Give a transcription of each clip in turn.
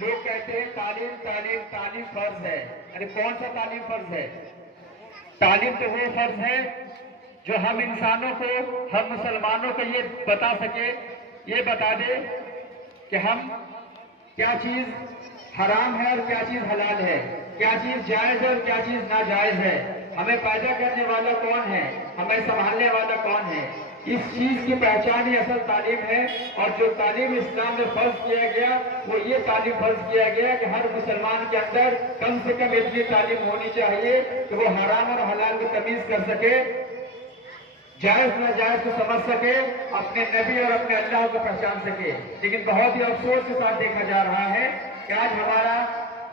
لوگ کہتے ہیں تعلیم تعلیم تعلیم فرض ہے. ارے کون سا تعلیم فرض ہے؟ تعلیم تو وہ فرض ہے جو ہم انسانوں کو، ہم مسلمانوں کو یہ بتا سکے، یہ بتا دے کہ ہم کیا چیز حرام ہے اور کیا چیز حلال ہے، کیا چیز جائز ہے اور کیا چیز ناجائز ہے، ہمیں پیدا کرنے والا کون ہے، ہمیں سنبھالنے والا کون ہے. اس چیز کی پہچان ہی اصل تعلیم ہے. اور جو تعلیم اسلام میں فرض کیا گیا وہ یہ تعلیم فرض کیا گیا کہ ہر مسلمان کے اندر کم سے کم اتنی تعلیم ہونی چاہیے کہ وہ حرام اور حلال کی تمیز کر سکے، جائز ناجائز کو سمجھ سکے، اپنے نبی اور اپنے اللہ کو پہچان سکے. لیکن بہت ہی افسوس کے ساتھ دیکھا جا رہا ہے کہ آج ہمارا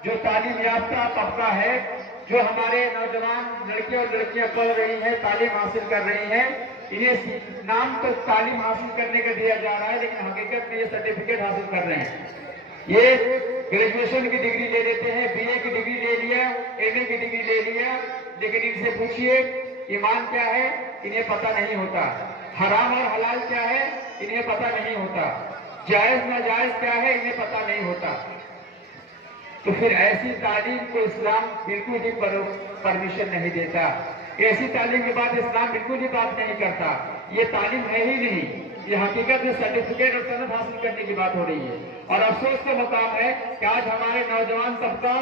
جو تعلیم یافتہ طبقہ ہے، جو ہمارے نوجوان لڑکے اور لڑکیاں پڑھ رہی ہیں، تعلیم حاصل کر رہی ہیں، انہیں نام تو تعلیم حاصل کرنے کا دیا جا رہا ہے لیکن حقیقت میں یہ سرٹیفکیٹ حاصل کر رہے ہیں. یہ گریجویشن کی ڈگری لے لیتے ہیں، بی اے کی ڈگری لے لیا، ایم اے کی ڈگری لے لیا، لیکن ان سے پوچھئے ایمان کیا ہے انہیں پتہ نہیں ہوتا، حرام اور حلال کیا ہے انہیں پتہ نہیں ہوتا، جائز ناجائز کیا ہے انہیں پتہ نہیں ہوتا. تو پھر ایسی تعلیم کو اسلام بالکل بھی پرمیشن نہیں دیتا. ایسی تعلیم کے بعد اسلام بالکل بھی بات نہیں کرتا. یہ تعلیم ہے ہی نہیں، یہ حقیقت میں سرٹیفکیٹ اور سند حاصل کرنے کی بات ہو رہی ہے. اور افسوس کا مقام ہے کہ آج ہمارے نوجوان طبقہ،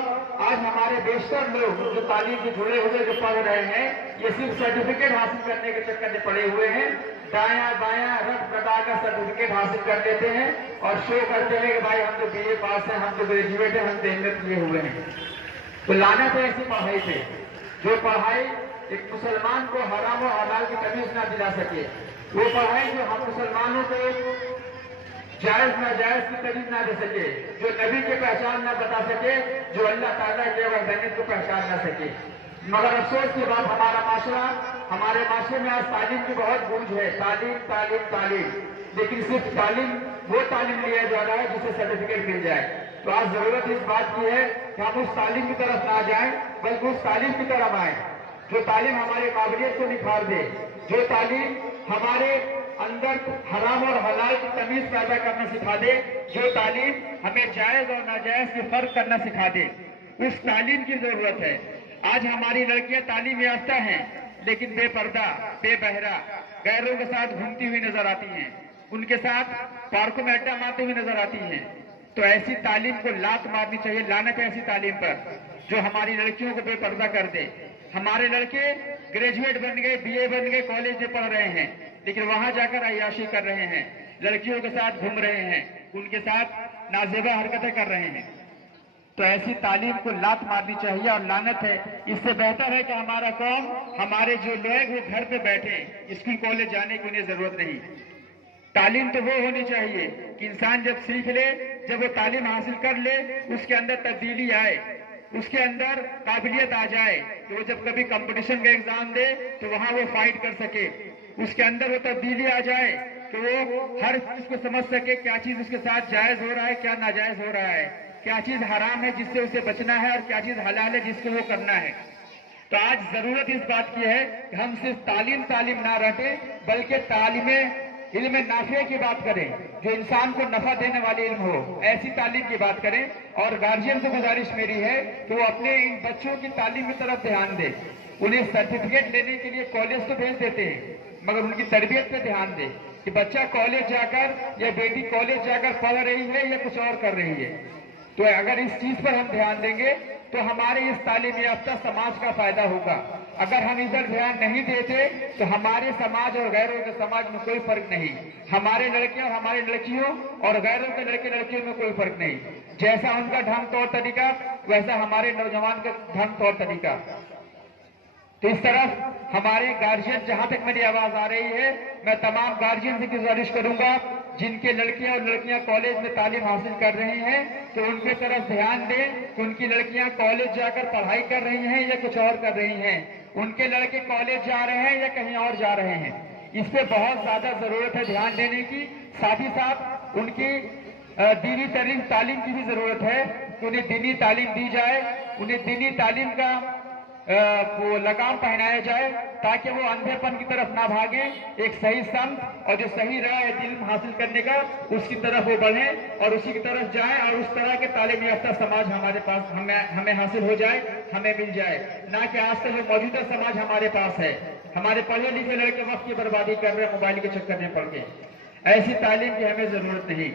آج ہمارے بیشتر لوگ جو تعلیم سے جڑے ہوئے جو پڑھ رہے ہیں، یہ صرف سرٹیفکیٹ حاصل کرنے کے چکر میں پڑے ہوئے ہیں. دایاں بایاں رٹ بتا کر سرٹیفکیٹ حاصل کر لیتے ہیں اور شو کرتے ہیں کہ بھائی ہم تو بی اے پاس ہیں، ہم تو گریجویٹ ہیں، ہم تو ایم اے کیے ہوئے ہیں. تو لعنت ہے ایسی پڑھائی پہ جو پڑھائی ایک مسلمان کو حرام و حلال کی تمیز نہ دلا سکے، وہ پڑھائی جو ہم مسلمانوں کو جائز ناجائز کی تمیز نہ دے سکے، جو نبی کی پہچان نہ بتا سکے، جو اللہ تعالیٰ کے وحدانیت کو پہچان نہ سکے. مگر افسوس کی بات ہمارے معاشرے میں آج تعلیم کی بہت گونج ہے، تعلیم تعلیم تعلیم، لیکن صرف تعلیم وہ تعلیم لیا جا رہا ہے جسے سرٹیفکیٹ مل جائے. تو آج ضرورت اس بات کی ہے کہ ہم اس تعلیم کی طرف نہ جائیں بلکہ اس تعلیم کی طرف آئیں جو تعلیم ہماری قابلیت کو نکھار دے، جو تعلیم ہمارے اندر حرام اور حلال کی تمیز پیدا کرنا سکھا دے، جو تعلیم ہمیں جائز اور ناجائز میں فرق کرنا سکھا دے. اس تعلیم کی ضرورت ہے. آج ہماری لڑکیاں تعلیم یافتہ ہیں لیکن بے پردہ، بے بہرہ، غیروں کے ساتھ گھومتی ہوئی نظر آتی ہیں، ان کے ساتھ پارکوں میں اڈا مارتے ہوئے نظر آتی ہیں. تو ایسی تعلیم کو لات مارنی چاہیے. لعنت ہے ایسی تعلیم پر جو ہماری لڑکیوں کو بے پردہ کر دے. ہمارے لڑکے گریجویٹ بن گئے، بی اے بن گئے، کالج میں پڑھ رہے ہیں لیکن وہاں جا کر عیاشی کر رہے ہیں، لڑکیوں کے ساتھ گھوم رہے ہیں، ان کے ساتھ نازیبا حرکتیں کر رہے ہیں. تو ایسی تعلیم کو لات مارنی چاہیے اور لعنت ہے. اس سے بہتر ہے کہ ہمارا قوم، ہمارے جو لوگ وہ گھر پہ بیٹھیں، اسکول کالج جانے کی انہیں ضرورت نہیں. تعلیم تو وہ ہونی چاہیے کہ انسان جب سیکھ لے، جب وہ تعلیم حاصل کر لے، اس کے اندر تبدیلی آئے، اس کے اندر قابلیت آ جائے کہ وہ جب کبھی کمپٹیشن کا ایگزام دے تو وہاں وہ فائٹ کر سکے. اس کے اندر وہ تبدیلی آ جائے کہ وہ ہر چیز کو سمجھ سکے، کیا چیز اس کے ساتھ جائز ہو رہا ہے، کیا ناجائز ہو رہا ہے، کیا چیز حرام ہے جس سے اسے بچنا ہے اور کیا چیز حلال ہے جس کو وہ کرنا ہے. تو آج ضرورت اس بات کی ہے کہ ہم صرف تعلیم نہ رٹیں بلکہ تعلیم علم نافع کی بات کریں، جو انسان کو نفع دینے والی علم ہو، ایسی تعلیم کی بات کریں. اور گارجین سے گزارش میری ہے کہ وہ اپنے ان بچوں کی تعلیم کی طرف دھیان دے. انہیں سرٹیفکیٹ لینے کے لیے کالج تو بھیج دیتے ہیں مگر ان کی تربیت پہ دھیان دے کہ بچہ کالج جا کر یا بیٹی کالج جا کر پڑھ رہی ہے یا کچھ اور کر رہی ہے. تو اگر اس چیز پر ہم دھیان دیں گے تو ہمارے اس تعلیم یافتہ سماج کا فائدہ ہوگا. اگر ہم ادھر دھیان نہیں دیتے تو ہمارے سماج اور غیروں کے سماج میں کوئی فرق نہیں، ہمارے لڑکے اور ہماری لڑکیوں اور غیروں کے لڑکے لڑکیوں میں کوئی فرق نہیں. جیسا ان کا ڈھنگ طور طریقہ ویسا ہمارے نوجوان کا ڈھنگ طور طریقہ. تو اس طرف ہمارے گارجین، جہاں تک میری آواز آ رہی ہے، میں تمام گارجین سے گزارش کروں گا جن کے لڑکیاں اور لڑکیاں کالج میں تعلیم حاصل کر رہی ہیں تو ان کی طرف دھیان دیں کہ ان کی لڑکیاں کالج جا کر پڑھائی کر رہی ہیں یا کچھ اور کر رہی ہیں، ان کے لڑکے کالج جا رہے ہیں یا کہیں اور جا رہے ہیں. اس پہ بہت زیادہ ضرورت ہے دھیان دینے کی. ساتھ ہی ساتھ ان کی دینی تعلیم کی بھی ضرورت ہے کہ انہیں دینی تعلیم دی جائے، انہیں دینی تعلیم کا وہ لگام پہنایا جائے تاکہ وہ اندھے پن کی طرف نہ بھاگیں، ایک صحیح سمت اور جو صحیح راہ ہے علم حاصل کرنے کا اس کی طرف وہ بڑھیں اور اسی کی طرف جائیں، اور اس طرح کے تعلیم یافتہ سماج ہمارے پاس ہمیں حاصل ہو جائے، ہمیں مل جائے، نہ کہ آج کل جو موجودہ سماج ہمارے پاس ہے، ہمارے پڑھے لکھے لڑکے وقت کی بربادی کر رہے ہیں موبائل کے چکر میں پڑ کے۔ ایسی تعلیم کی ہمیں ضرورت نہیں۔